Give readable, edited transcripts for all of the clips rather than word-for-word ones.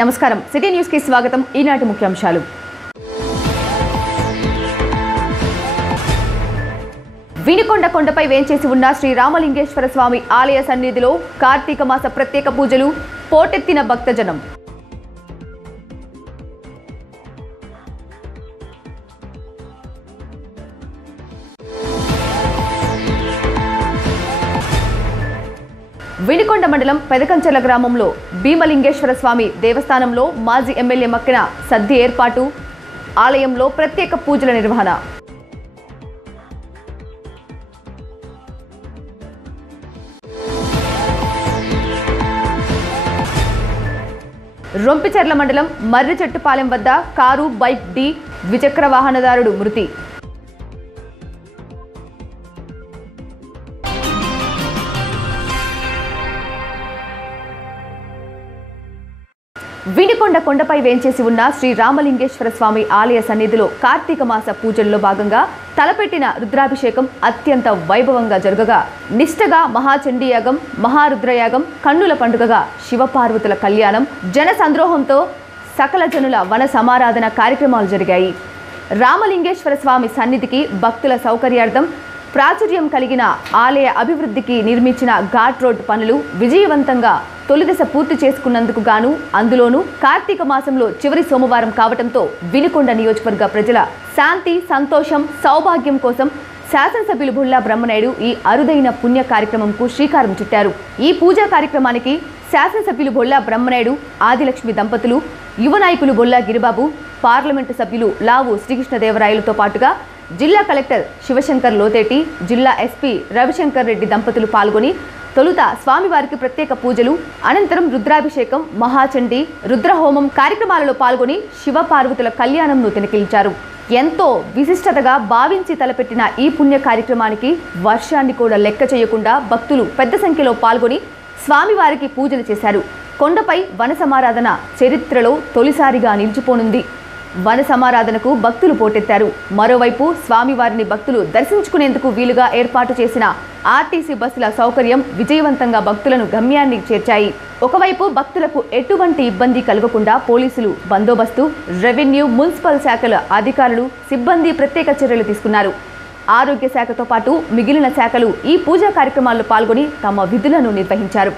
నమస్కారం city news కి స్వాగతం ఈనాటి ముఖ్యాంశాలు వినుకొండ కొండపై వేంచేసి ఉన్న శ్రీ రామలింగేశ్వర స్వామి ఆలయ సన్నిధిలో కార్తీక మాస ప్రత్యేక పూజలు పోటెత్తిన భక్తజనం వినుకొండ మండలం పెదకంచెల గ్రామంలో భీమలింగేశ్వర స్వామి దేవస్థానంలో మాజీ ఎమ్మెల్యే మక్కిన సద్ది ఏర్పాటు ఆలయంలో ప్రత్యేక పూజల నిర్వహణ రొంపిచెర్ల మండలం మర్రిచెట్టుపాలెం వద్ద కారు బైక్ ఢీ ద్విచక్ర వాహనదారుడు మృతి వినుకొండ కొండపై వేంచేసి ఉన్న శ్రీ రామలింగేశ్వర స్వామి ఆలయ సన్నిధిలో కార్తీక మాస పూజల్లో భాగంగా తలపెట్టిన రుద్రాభిషేకం అత్యంత వైభవంగా జరగగా నిష్ఠగా మహాచండీయాగం మహారుద్రయాగం కన్నుల పండుగగా శివపార్వతుల కళ్యాణం జన సంద్రోహంతో సకల జనుల వన సమారాధన కార్యక్రమాలు జరిగాయి. రామలింగేశ్వర స్వామి సన్నిధికి భక్తుల సౌకర్యార్థం ప్రాచుర్యం కలిగిన ఆలయ అభివృద్ధికి నిర్మించిన ఘాట్ రోడ్ పనులు విజయవంతంగా తొలిదశ పూర్తి చేసుకున్నందుకు గాను అందులోనూ కార్తీక మాసంలో చివరి సోమవారం కావడంతో వినుకొండ నియోజకవర్గ ప్రజల శాంతి సంతోషం సౌభాగ్యం కోసం శాసనసభ్యులు బొల్లా బ్రహ్మనాయుడు ఈ అరుదైన పుణ్య కార్యక్రమంకు శ్రీకారం చుట్టారు. ఈ పూజా కార్యక్రమానికి శాసనసభ్యులు బొల్లా బ్రహ్మనాయుడు ఆదిలక్ష్మి దంపతులు యువ నాయకులు బొల్లా గిరిబాబు పార్లమెంటు సభ్యులు లావు శ్రీకృష్ణదేవరాయలతో పాటుగా జిల్లా కలెక్టర్ శివశంకర్ లోతేటి జిల్లా ఎస్పీ రవిశంకర్ రెడ్డి దంపతులు పాల్గొని తొలుత స్వామివారికి ప్రత్యేక పూజలు అనంతరం రుద్రాభిషేకం మహాచండీ రుద్రహోమం కార్యక్రమాలలో పాల్గొని శివపార్వతుల కళ్యాణంను తిలకించారు. ఎంతో విశిష్టతగా భావించి తలపెట్టిన ఈ పుణ్య కార్యక్రమానికి వర్షాన్ని కూడా లెక్క చేయకుండా భక్తులు పెద్ద సంఖ్యలో పాల్గొని స్వామివారికి పూజలు చేశారు. కొండపై వన సమారాధన చరిత్రలో తొలిసారిగా నిలిచిపోనుంది. వన సమారాధనకు భక్తులు పోటెత్తారు. మరోవైపు స్వామివారిని భక్తులు దర్శించుకునేందుకు వీలుగా ఏర్పాటు చేసిన ఆర్టీసీ బస్సుల సౌకర్యం విజయవంతంగా భక్తులను గమ్యాన్ని చేర్చాయి. ఒకవైపు భక్తులకు ఎటువంటి ఇబ్బంది కలగకుండా పోలీసులు బందోబస్తు రెవెన్యూ మున్సిపల్ శాఖల అధికారులు సిబ్బంది ప్రత్యేక చర్యలు తీసుకున్నారు. ఆరోగ్య శాఖతో పాటు మిగిలిన శాఖలు ఈ పూజా కార్యక్రమాల్లో పాల్గొని తమ విధులను నిర్వహించారు.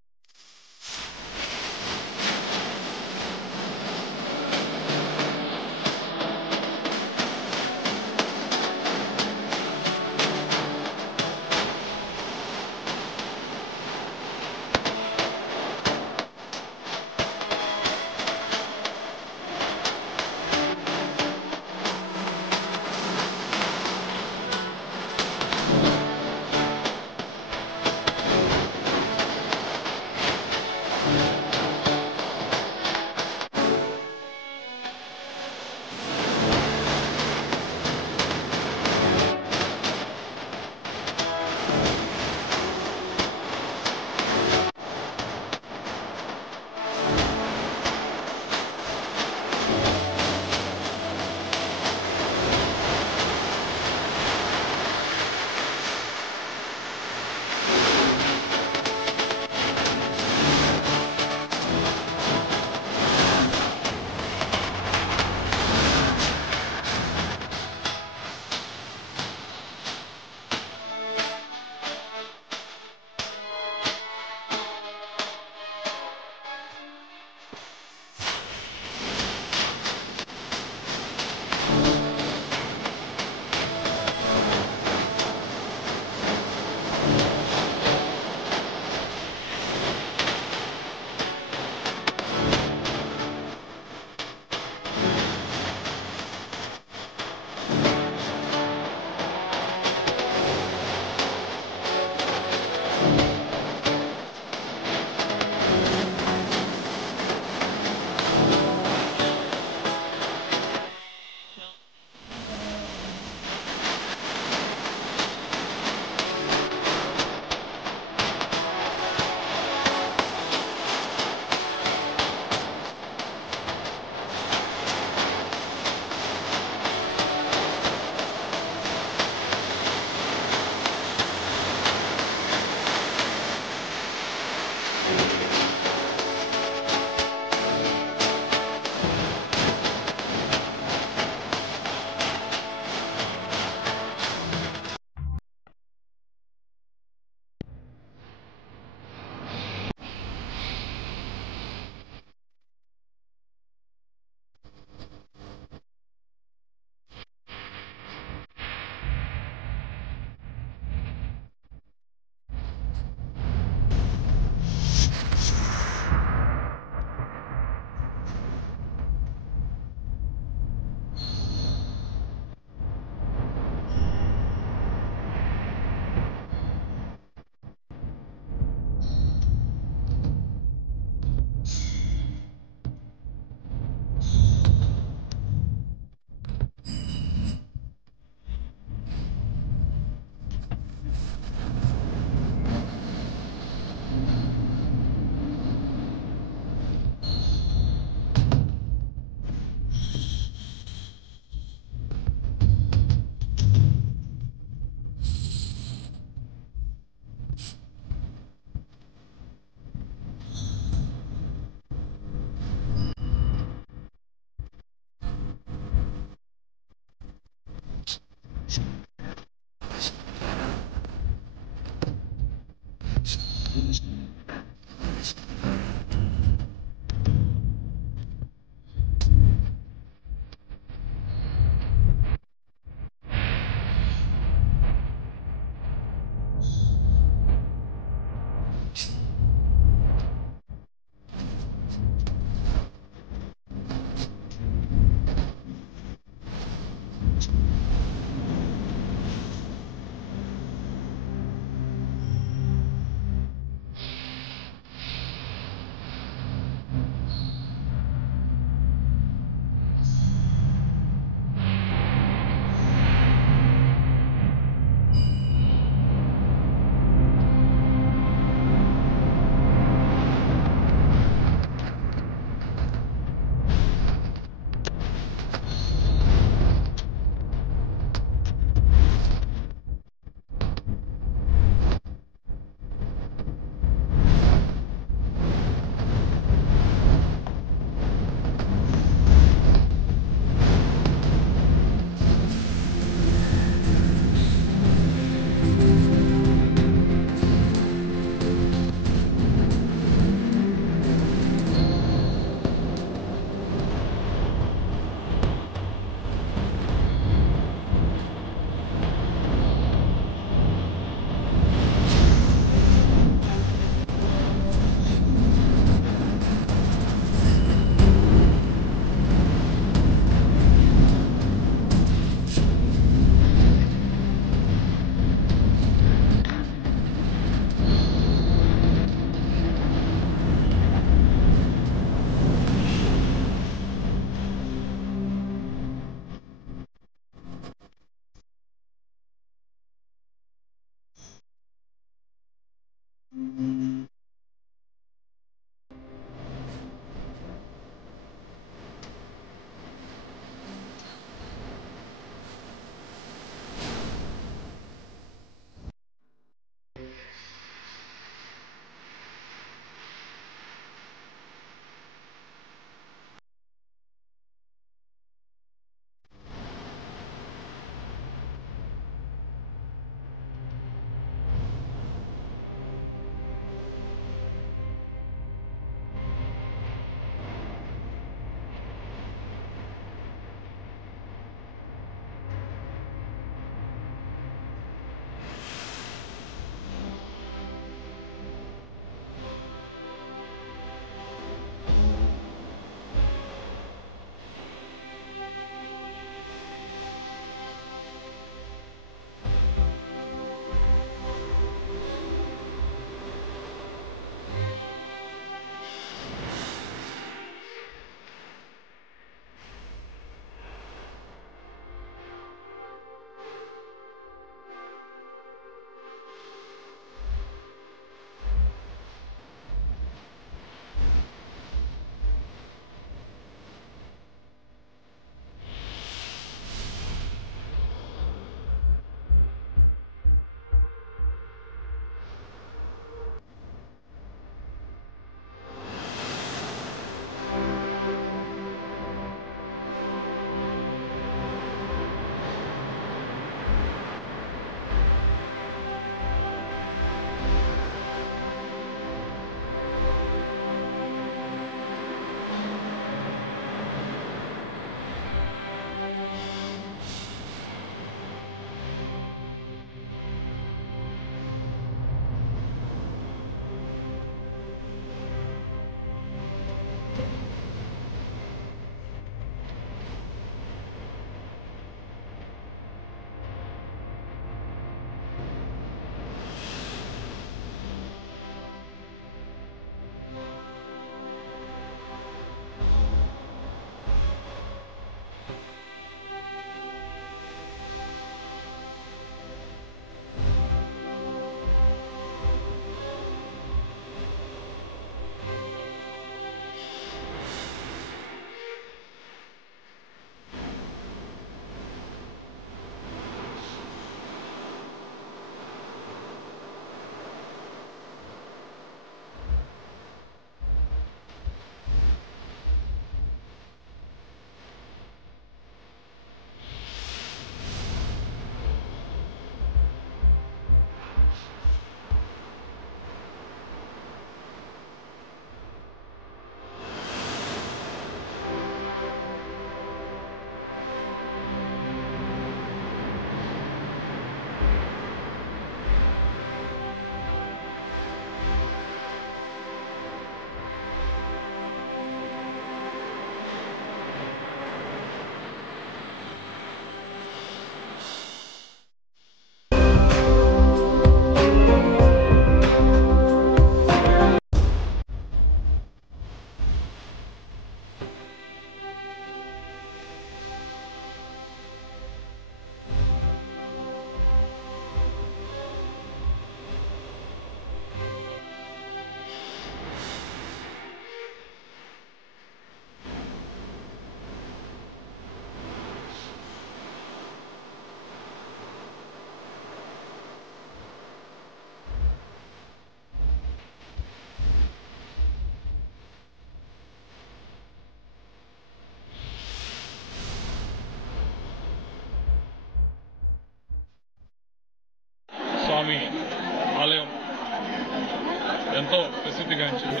ప్రసిద్ధిగాంచింది.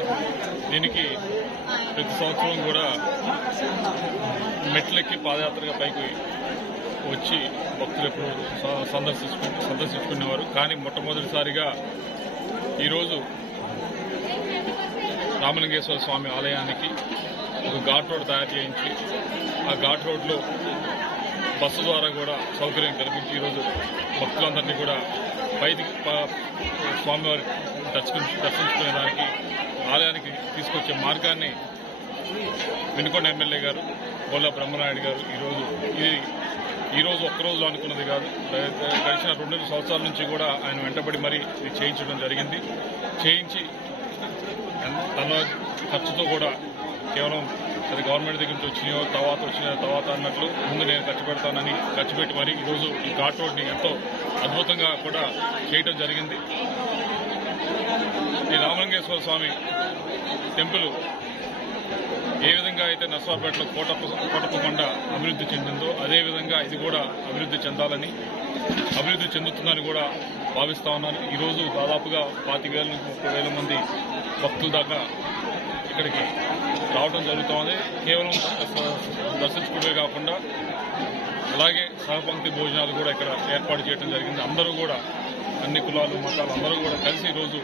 దీనికి ప్రతి సంవత్సరం కూడా మెట్లెక్కి పాదయాత్రగా పైకి వచ్చి భక్తులు ఎప్పుడు సందర్శించుకునేవారు. కానీ మొట్టమొదటిసారిగా ఈరోజు రామలింగేశ్వర స్వామి ఆలయానికి ఒక ఘాట్ రోడ్ తయారు చేయించి ఆ ఘాట్ రోడ్లో బస్సు ద్వారా కూడా సౌకర్యం కల్పించి ఈరోజు భక్తులందరినీ కూడా పైకి స్వామివారి దర్శించుకునేదానికి ఆలయానికి తీసుకొచ్చే మార్గాన్ని వినుకొండ ఎమ్మెల్యే గారు బొల్ల బ్రహ్మనాయుడు గారు ఈరోజు ఒక్కరోజులో అనుకున్నది కాదు, గడిచిన 2 సంవత్సరాల నుంచి కూడా ఆయన వెంటబడి మరీ ఇది చేయించడం జరిగింది. చేయించి తన ఖర్చుతో కూడా కేవలం అది గవర్నమెంట్ దగ్గర నుంచి వచ్చిన తర్వాత అన్నట్లు ముందు నేను ఖర్చు పెట్టి మరి ఈరోజు ఈ ఘాట్ రోడ్ని ఎంతో అద్భుతంగా కూడా చేయడం జరిగింది. ఈ రామలింగేశ్వర స్వామి టెంపుల్ ఏ విధంగా అయితే నర్సరావుపేటలో కోటప్పకొండ అభివృద్ధి చెందిందో అదేవిధంగా ఇది కూడా అభివృద్ధి చెందుతుందని కూడా భావిస్తా ఉన్నాను. ఈరోజు దాదాపుగా 25,000 నుంచి 30,000 మంది భక్తుల దాకా ఇక్కడికి రావడం జరుగుతోంది. కేవలం దర్శించుకుంటే కాకుండా అలాగే సహపంక్తి భోజనాలు కూడా ఇక్కడ ఏర్పాటు చేయడం జరిగింది. అందరూ కూడా అన్ని కులాలు మతాలు అందరూ కూడా కలిసి ఈరోజు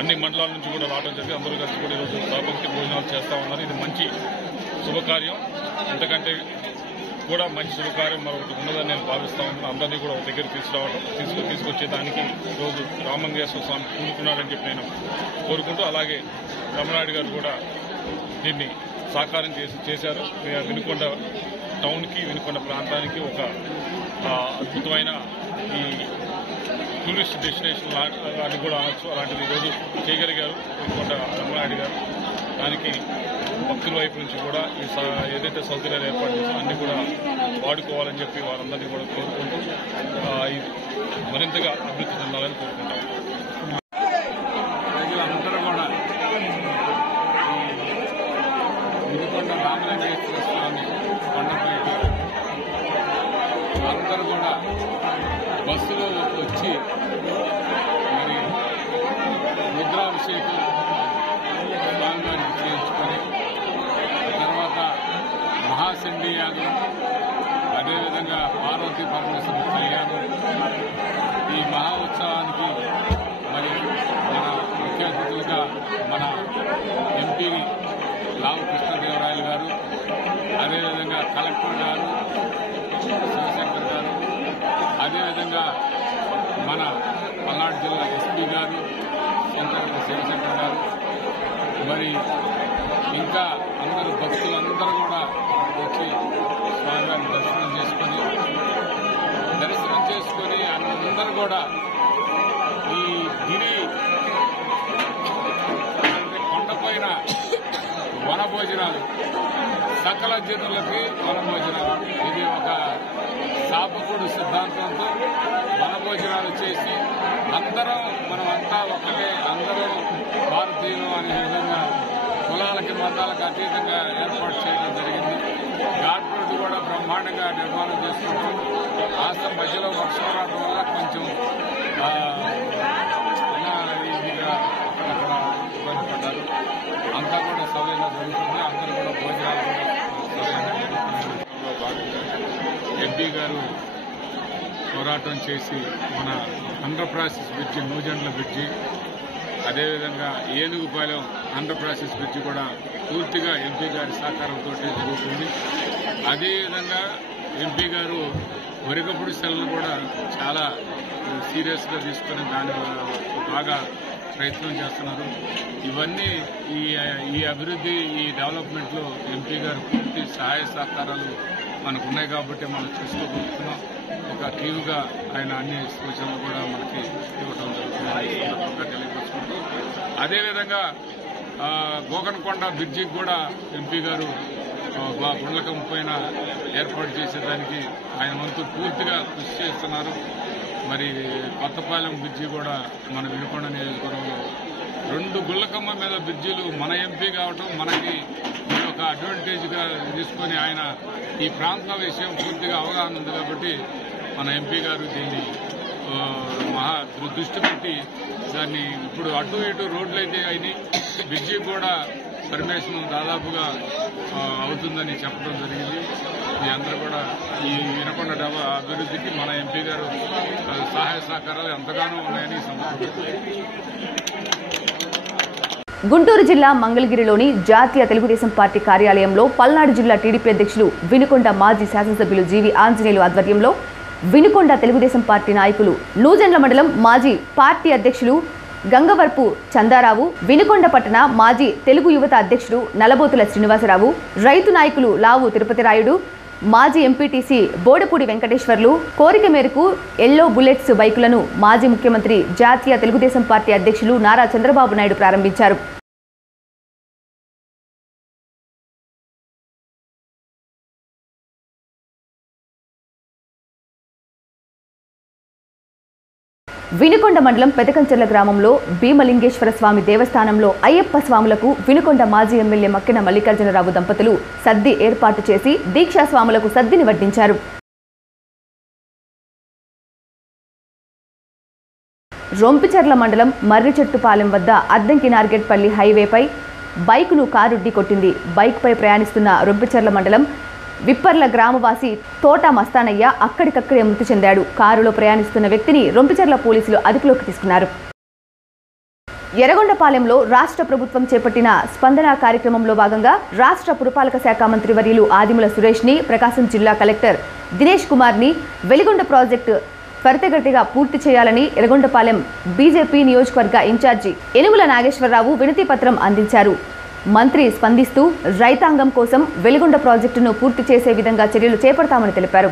అన్ని మండలాల నుంచి కూడా రావడం జరిగింది. అందరూ కలిసి కూడా ఈరోజు సహపంక్తి భోజనాలు చేస్తా ఉన్నారు. ఇది మంచి శుభకార్యం. ఎందుకంటే కూడా మంచి శుభకార్యం మరొకటి ఉన్నదని నేను భావిస్తా ఉన్నాను. అందరినీ కూడా ఒక దగ్గర తీసుకొచ్చేదానికి ఈరోజు రామలింగేశ్వర స్వామి పూనుకున్నాడని చెప్పి నేను కోరుకుంటూ, అలాగే బ్రహ్మనాయుడు గారు కూడా దీన్ని సాకారం చేశారు. వినుకొండ టౌన్కి వినుకొండ ప్రాంతానికి ఒక అద్భుతమైన ఈ టూరిస్ట్ డెస్టినేషన్ అని కూడా అనొచ్చు. అలాంటిది ఈరోజు చేయగలిగారు వినుకొండ బ్రహ్మనాయుడు గారు. దానికి భక్తుల వైపు నుంచి కూడా ఏదైతే సౌకర్యాలు ఏర్పాటు చేస్తారో అన్ని కూడా వాడుకోవాలని చెప్పి వారందరినీ కూడా కోరుకుంటూ మరింతగా అభివృద్ధి చెందాలని కోరుకుంటాం. ప్రజలందరూ కూడా వినుకొండ రామలింగేశ్వర స్వామి కొండపైకి అందరూ కూడా బస్సులో వచ్చి మరి రుద్రాభిషేకం స్వామివారికి చేయించుకొని తర్వాత మహాచండీ యాగం, అదేవిధంగా పార్వతీ పరమేశ్వర కళ్యాణం, ఈ మహా ఉత్సవానికి మరి మన ముఖ్య అతిథులుగా మన ఎంపీ లావు కృష్ణదేవరాయలు గారు, అదేవిధంగా కలెక్టర్ గారు శివశంకర్ గారు, అదేవిధంగా మన పల్నాడు జిల్లా ఎస్పీ గారు శివశంకర్ గారు, మరి ఇంకా అందరూ భక్తులందరూ కూడా వచ్చి స్వామివారిని దర్శనం చేసుకొని అందరూ కూడా ఈ గిరి కొండపైన వనభోజనాలు, సకల జనులకి వనభోజనాలు, ఇది ఒక శాపకుడు సిద్ధాంతంతో వనభోజనాలు చేసి మనమంతా ఒక్కటే, అందరూ భారతీయులు అనే విధంగా కులాలకి మతాలకు అతీతంగా ఏర్పాటు చేయడం జరిగింది. ఘాట్ రోడ్డు కూడా బ్రహ్మాండంగా నిర్మాణం చేసుకుంటాం. కాస్త మధ్యలో వర్షం రావడం వల్ల కొంచెం ఇదిగా అక్కడ ఇబ్బంది పడ్డారు. అంతా కూడా సవ్యంగా జరుగుతుంది. అందరూ కూడా భోజనాలు సవ్యంగా భాగంగా ఎంపీ గారు పోరాటం చేసి మన under process bridge, Nuzendla bridge, అదేవిధంగా ఏనుగుపాలెం అండర్ ప్రాసెస్ బ్రిడ్జి కూడా పూర్తిగా ఎంపీ గారి సహకారంతో జరుగుతుంది. అదేవిధంగా ఎంపీ గారు వరిగప్పుడు సెల్ను కూడా చాలా సీరియస్గా తీసుకుని దాని బాగా ప్రయత్నం చేస్తున్నారు. ఇవన్నీ ఈ అభివృద్ధి, ఈ డెవలప్మెంట్లో ఎంపీ గారు పూర్తి సహాయ సహకారాలు మనకున్నాయి కాబట్టి మనం చేసుకోగలుగుతున్నాం. ఒక టీవీగా ఆయన అన్ని సూచనలు కూడా మనకి ఇవ్వడం జరుగుతుంది తెలియపరుచుకుంటూ, అదేవిధంగా గోకనకొండ బ్రిడ్జికి కూడా ఎంపీ గారు గుండ్లకం పైన ఏర్పాటు చేసేదానికి ఆయన వంతు పూర్తిగా కృషి చేస్తున్నారు. మరి కొత్తపాలెం బ్రిడ్జి కూడా మన వినుకొండ నియోజకవర్గంలో 2 గుళ్ళకమ్మ మీద బ్రిడ్జిలు మన ఎంపీ కావటం మనకి ఒక అడ్వాంటేజ్గా తీసుకొని ఆయన ఈ ప్రాంతం విషయం పూర్తిగా అవగాహన ఉంది కాబట్టి మన ఎంపీ గారు దీన్ని మహా దృష్టి పెట్టి దాన్ని ఇప్పుడు అటు ఇటు రోడ్లు అయితే అయినాయి, బ్రిడ్జి కూడా పర్మిషన్ దాదాపుగా అవుతుందని చెప్పడం జరిగింది. మీ అందరూ కూడా ఈ వినకొండ అభివృద్ధికి మన ఎంపీ గారు సహాయ సహకారాలు ఎంతగానో ఉన్నాయని గుంటూరు జిల్లా మంగళగిరిలోని జాతీయ తెలుగుదేశం పార్టీ కార్యాలయంలో పల్నాడు జిల్లా టీడీపీ అధ్యక్షులు వినుకొండ మాజీ శాసనసభ్యులు జీవి ఆంజనేయులు ఆధ్వర్యంలో వినుకొండ తెలుగుదేశం పార్టీ నాయకులు నూజెండ్ల మండలం మాజీ పార్టీ అధ్యక్షులు గంగవరపు చందారావు, వినుకొండ పట్టణ మాజీ తెలుగు యువత అధ్యక్షుడు నలబోతుల శ్రీనివాసరావు, రైతు నాయకులు లావు తిరుపతి రాయుడు, మాజీ ఎంపీటీసీ బోడపూడి వెంకటేశ్వర్లు కోరిక మేరకు ఎల్లో బుల్లెట్స్ బైకులను మాజీ ముఖ్యమంత్రి జాతీయ తెలుగుదేశం పార్టీ అధ్యక్షులు నారా చంద్రబాబు నాయుడు ప్రారంభించారు. వినుకొండ మండలం పెదకంచెర్ల గ్రామంలో భీమలింగేశ్వర స్వామి దేవస్థానంలో అయ్యప్ప స్వాములకు వినుకొండ మాజీ ఎమ్మెల్యే మక్కెన మల్లికార్జునరావు దంపతులు సద్ది ఏర్పాటు చేసి దీక్షా స్వాములకు సద్దిని వడ్డించారు. రొంపిచెర్ల మండలం మర్రిచెట్టుపాలెం వద్ద అద్దంకి నార్గెట్పల్లి హైవేపై బైకును కారు ఢీకొట్టింది. బైక్పై ప్రయాణిస్తున్న రొంపిచెర్ల మండలం విప్పర్ల గ్రామవాసి తోట మస్తానయ్య అక్కడికక్కడే మృతి చెందాడు. కారులో ప్రయాణిస్తున్న వ్యక్తిని రొంపిచెర్ల పోలీసులు అదుపులోకి తీసుకున్నారు. ఎర్రగొండపాలెంలో రాష్ట్ర ప్రభుత్వం చేపట్టిన స్పందన కార్యక్రమంలో భాగంగా రాష్ట్ర పురపాలక శాఖ మంత్రి వర్యులు ఆదిమూల సురేష్ని, ప్రకాశం జిల్లా కలెక్టర్ దినేష్ కుమార్ని వెలిగొండ ప్రాజెక్టు త్వరితగతిగా పూర్తి చేయాలని ఎర్రగొండపాలెం బీజేపీ నియోజకవర్గ ఇన్ఛార్జి ఏనుగుల నాగేశ్వరరావు వినతి పత్రం అందించారు. మంత్రి స్పందిస్తూ రైతాంగం కోసం వెలిగొండ ప్రాజెక్టును పూర్తి చేసే విధంగా చర్యలు చేపడతామని తెలిపారు.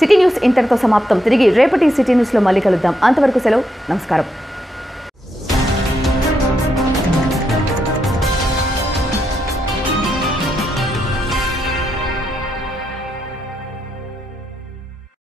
సిటీ న్యూస్ ఇంతటితో సమాప్తం. తిరిగి రేపటి సిటీ న్యూస్లో మళ్ళీ కలుద్దాం. అంతవరకు సెలవు. నమస్కారం.